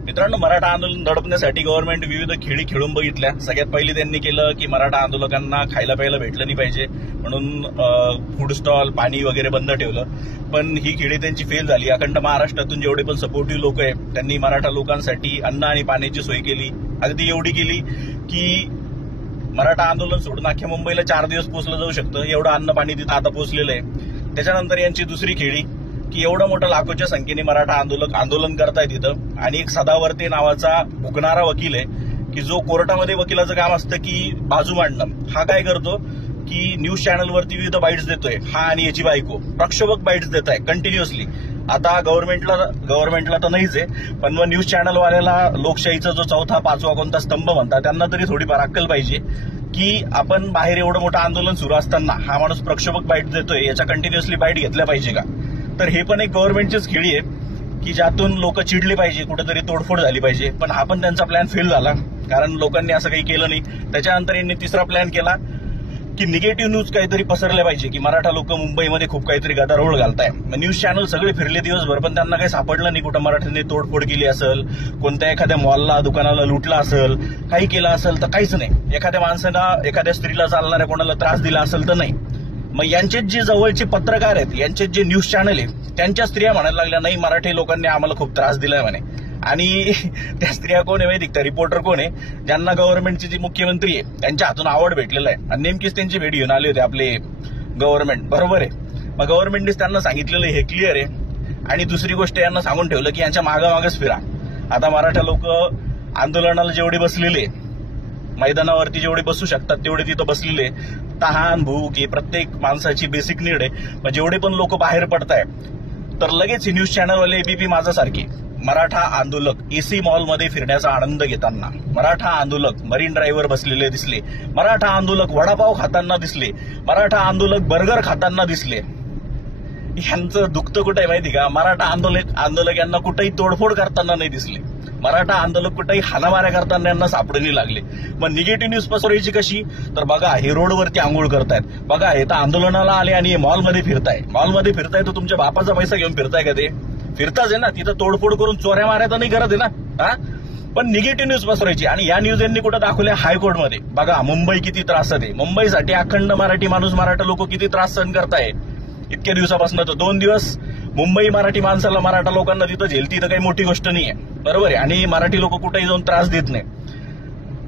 मित्रांनो, मराठा आंदोलन दडपण्यासाठी गव्हर्नमेंट विविध खेळी खेळून बघितल्या। सगळ्यात पहिली त्यांनी केलं की मराठा आंदोलकांना खायला प्यायला भेटलं नाही पाहिजे म्हणून फूड स्टॉल पाणी वगैरे बंद ठेवलं, पण ही खेळी त्यांची फेल झाली। अखंड महाराष्ट्रातून जेवढे पण सपोर्टिव्ह लोक आहेत त्यांनी मराठा लोकांसाठी अन्न आणि पाण्याची सोय केली, अगदी एवढी केली की मराठा आंदोलन सोडून अख्ख्या मुंबईला 4 दिवस पोहोचलं जाऊ शकतं, एवढं अन्न पाणी तिथं आता पोहोचलेलं आहे। त्याच्यानंतर यांची दुसरी खेळी की एवढं मोठं लाखोच्या संख्येने मराठा आंदोलन करतायत तिथं, आणि एक सदावर्ते नावाचा भुकणारा वकील आहे की जो कोर्टामध्ये वकिलाचं काम असतं की बाजू मांडणं। हा काय करतो की न्यूज चॅनलवरती विविध बाईट्स देतोय, हा आणि याची बायको प्रक्षोभक बाईट्स देत आहे कंटिन्युअसली। आता गव्हर्नमेंटला तर नाहीच आहे, पण मग न्यूज चॅनलवाल्याला लोकशाहीचा जो 4था 5वा कोणता स्तंभ म्हणतात त्यांना तरी थोडीफार अक्कल पाहिजे की आपण बाहेर एवढं मोठं आंदोलन सुरू असताना हा माणूस प्रक्षोभक बाईट देतोय, याच्या कंटिन्युअसली बाईट घेतल्या पाहिजे का? तर हे पण एक गव्हर्नमेंटचीच खेळी आहे की ज्यातून लोक चिडली पाहिजे, कुठेतरी तोडफोड झाली पाहिजे, पण हा पण त्यांचा प्लॅन फेल झाला कारण लोकांनी असं काही केलं नाही। त्याच्यानंतर यांनी तिसरा प्लॅन केला की निगेटिव्ह न्यूज काहीतरी पसरले पाहिजे की मराठा लोक मुंबईमध्ये खूप काहीतरी गदारोळ घालताय। न्यूज चॅनल सगळे फिरले दिवसभर, पण त्यांना काही सापडलं नाही कुठं मराठ्यांनी तोडफोड केली असेल, कोणत्या एखाद्या मॉलला दुकानाला लुटला असेल, काही केलं असेल तर काहीच नाही। एखाद्या माणसानं एखाद्या स्त्रीला चालणाऱ्या कोणाला त्रास दिला असेल तर नाही। मग यांचे जे जवळचे पत्रकार आहेत, यांचे जे न्यूज चॅनल आहे, त्यांच्या स्त्रिया म्हणायला लागल्या नाही मराठी लोकांनी आम्हाला खूप त्रास दिलाय म्हणे। आणि त्या स्त्रिया कोण आहे माहिती का? रिपोर्टर कोण आहे? ज्यांना गव्हर्नमेंटची जी मुख्यमंत्री आहे त्यांच्या हातून आवड भेटलेला आहे, आणि नेमकीच त्यांची भेट घेऊन आले होते आपले गव्हर्नमेंट, बरोबर आहे। मग गव्हर्नमेंटनेच त्यांना सांगितलेलं हे क्लिअर आहे। आणि दुसरी गोष्ट यांना सांगून ठेवलं की यांच्या मागच फिरा। आता मराठा लोक आंदोलनाला जेवढे बसलेले, मैदानावरती जेवढे बसू शकतात तेवढे तिथं बसलेले, तहान भूक ही प्रत्येक माणसाची बेसिक नीड आहे। मग जेवढे पण लोक बाहेर पडताय तर लगेच न्यूज चॅनलवाले एबीपी माझासारखे मराठा आंदोलक एसी मॉलमध्ये फिरण्याचा आनंद घेताना, मराठा आंदोलक मरीन ड्राईव्हवर बसलेले दिसले, मराठा आंदोलक वडापाव खाताना दिसले, मराठा आंदोलक बर्गर खाताना दिसले। यांचं दुखतं कुठे माहिती का? मराठा आंदोलक यांना कुठेही तोडफोड करताना नाही दिसले, मराठा आंदोलक कुठेही हाणामाऱ्या करताना यांना सापडणी लागले। मग निगेटिव्ह न्यूज पसरवायची कशी? तर बघा हे रोडवरती आंघोळ करतायत, बघा हे तर आंदोलनाला आले आणि मॉलमध्ये फिरताय तर तुमच्या बापाचा पैसा घेऊन फिरताय का? ते फिरताच आहे ना, तिथं तोडफोड करून चोऱ्या माऱ्या तर नाही करत आहे ना, हा? पण निगेटिव्ह न्यूज पसरायची। आणि या न्यूज यांनी कुठं दाखवल्या? हायकोर्टमध्ये। बघा मुंबई किती त्रासात आहे, मुंबईसाठी अखंड मराठी माणूस मराठा लोक किती त्रास सहन करताय इतक्या दिवसापासून। तर 2 दिवस मुंबई मराठी माणसाला, मराठा लोकांना तिथं झेलती तर काही मोठी गोष्ट नाहीये, बरोबर आहे। आणि मराठी लोक कुठेही जाऊन त्रास देत नाही।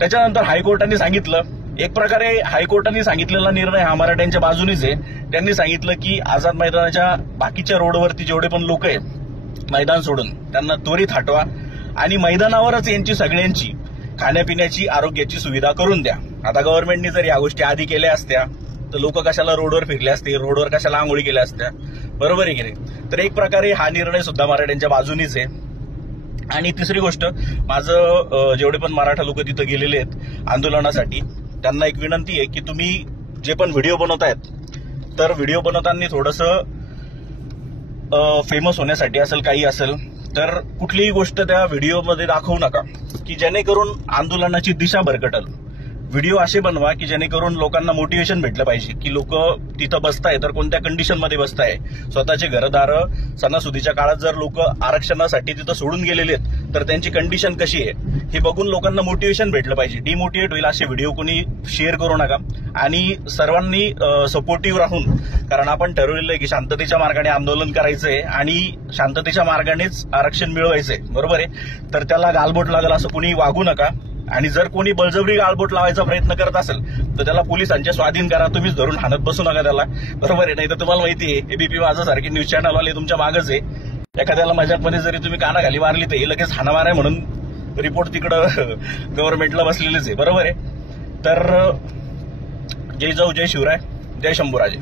त्याच्यानंतर हायकोर्टाने सांगितलं, एक प्रकारे हायकोर्टाने सांगितलेला निर्णय हा मराठ्यांच्या बाजूनीच आहे। त्यांनी सांगितलं की आझाद मैदानाच्या बाकीच्या रोडवरती जेवढे पण लोक आहेत मैदान सोडून त्यांना त्वरित हटवा, आणि मैदानावरच यांची सगळ्यांची खाण्यापिण्याची आरोग्याची सुविधा करून द्या। आता गव्हर्नमेंटने जर या गोष्टी आधी केल्या असत्या तर लोक कशाला रोडवर फिरले असते, रोडवर कशाला आंघोळी केल्या असत्या, बरोबर आहे की नाही? तर एक प्रकारे हा निर्णय सुद्धा मराठ्यांच्या बाजूनीच आहे। आणि तिसरी गोष्ट, माझं जेवढे पण मराठा लोक तिथं गेलेले आहेत आंदोलनासाठी त्यांना एक विनंती आहे की तुम्ही जे पण व्हिडिओ बनवतायत तर व्हिडिओ बनवताना थोडंसं फेमस होण्यासाठी असेल, काही असेल तर कुठलीही गोष्ट त्या व्हिडिओमध्ये दाखवू नका की जेणेकरून आंदोलनाची दिशा भरकटल। व्हिडिओ असे बनवा की जेणेकरून लोकांना मोटिवेशन भेटलं पाहिजे की लोक तिथं बसताय तर कोणत्या कंडिशनमध्ये बसताय, स्वतःचे घरदारं सणासुदीच्या काळात जर लोक आरक्षणासाठी तिथं सोडून गेलेले आहेत तर त्यांची कंडिशन कशी आहे हे बघून लोकांना मोटिवेशन भेटलं पाहिजे। डिमोटिवेट होईल असे व्हिडिओ कोणी शेअर करू नका, आणि सर्वांनी सपोर्टिव्ह राहून, कारण आपण ठरवलेलं आहे की शांततेच्या मार्गाने आंदोलन करायचंय आणि शांततेच्या मार्गानेच आरक्षण मिळवायचंय, बरोबर आहे। तर त्याला गालबोट लागेल असं कोणी वागू नका, आणि जर कोणी बळजबरी गालबोट लावायचा प्रयत्न करत असेल तर त्याला पोलिसांच्या स्वाधीन करा, तुम्हीच धरून हाणत बसू नका त्याला, बरोबर आहे। नाही तर तुम्हाला माहिती आहे एबीपी माझासारखे न्यूज चॅनलवाले तुमच्या मागच आहे। एखाद्याला मजाकमध्ये जरी तुम्ही कानाखाली मारली तर हे लगेच हाणामार आहे म्हणून रिपोर्ट तिकडं गव्हर्नमेंटला बसलेलेच आहे, बरोबर आहे। तर जय जाऊ, जय शिवराय, जय शंभूराजे।